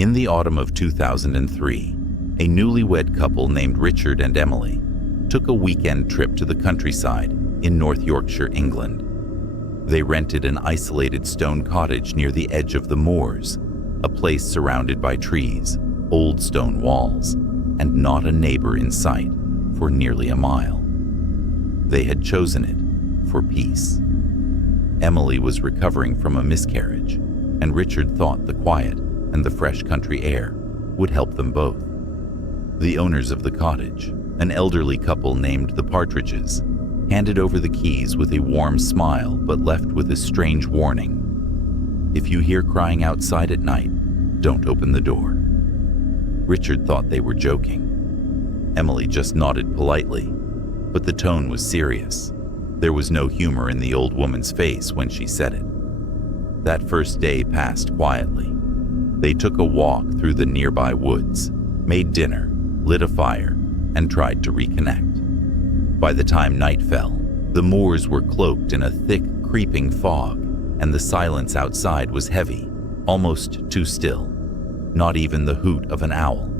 In the autumn of 2003, a newlywed couple named Richard and Emily took a weekend trip to the countryside in North Yorkshire, England. They rented an isolated stone cottage near the edge of the moors, a place surrounded by trees, old stone walls, and not a neighbor in sight for nearly a mile. They had chosen it for peace. Emily was recovering from a miscarriage, and Richard thought the quiet and the fresh country air would help them both. The owners of the cottage, an elderly couple named the Partridges, handed over the keys with a warm smile but left with a strange warning. If you hear crying outside at night, don't open the door. Richard thought they were joking. Emily just nodded politely, but the tone was serious. There was no humor in the old woman's face when she said it. That first day passed quietly. They took a walk through the nearby woods, made dinner, lit a fire, and tried to reconnect. By the time night fell, the moors were cloaked in a thick, creeping fog, and the silence outside was heavy, almost too still, not even the hoot of an owl.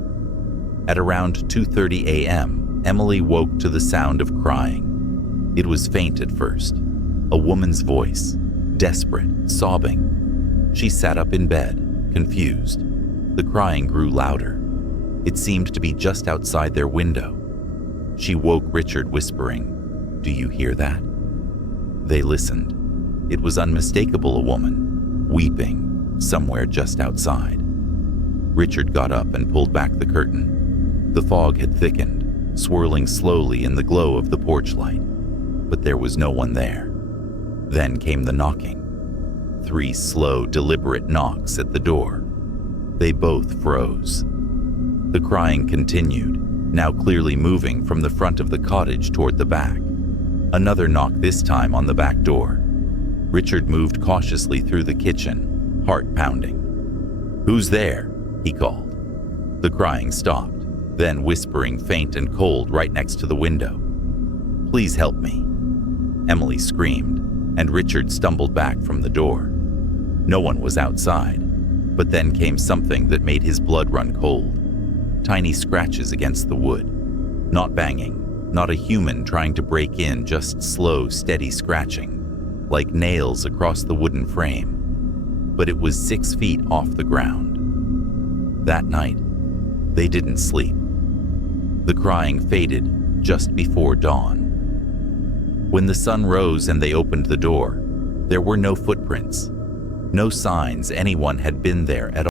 At around 2:30 a.m., Emily woke to the sound of crying. It was faint at first, a woman's voice, desperate, sobbing. She sat up in bed, confused. The crying grew louder. It seemed to be just outside their window. She woke Richard, whispering, "Do you hear that?" They listened. It was unmistakable, a woman, weeping, somewhere just outside. Richard got up and pulled back the curtain. The fog had thickened, swirling slowly in the glow of the porch light, but there was no one there. Then came the knocking. 3 slow, deliberate knocks at the door. They both froze. The crying continued, now clearly moving from the front of the cottage toward the back. Another knock, this time on the back door. Richard moved cautiously through the kitchen, heart pounding. "Who's there?" he called. The crying stopped, then whispering faint and cold right next to the window. "Please help me," Emily screamed, and Richard stumbled back from the door. No one was outside, but then came something that made his blood run cold. Tiny scratches against the wood. Not banging, not a human trying to break in, just slow, steady scratching, like nails across the wooden frame. But it was 6 feet off the ground. That night, they didn't sleep. The crying faded just before dawn. When the sun rose and they opened the door, there were no footprints, no signs anyone had been there at all.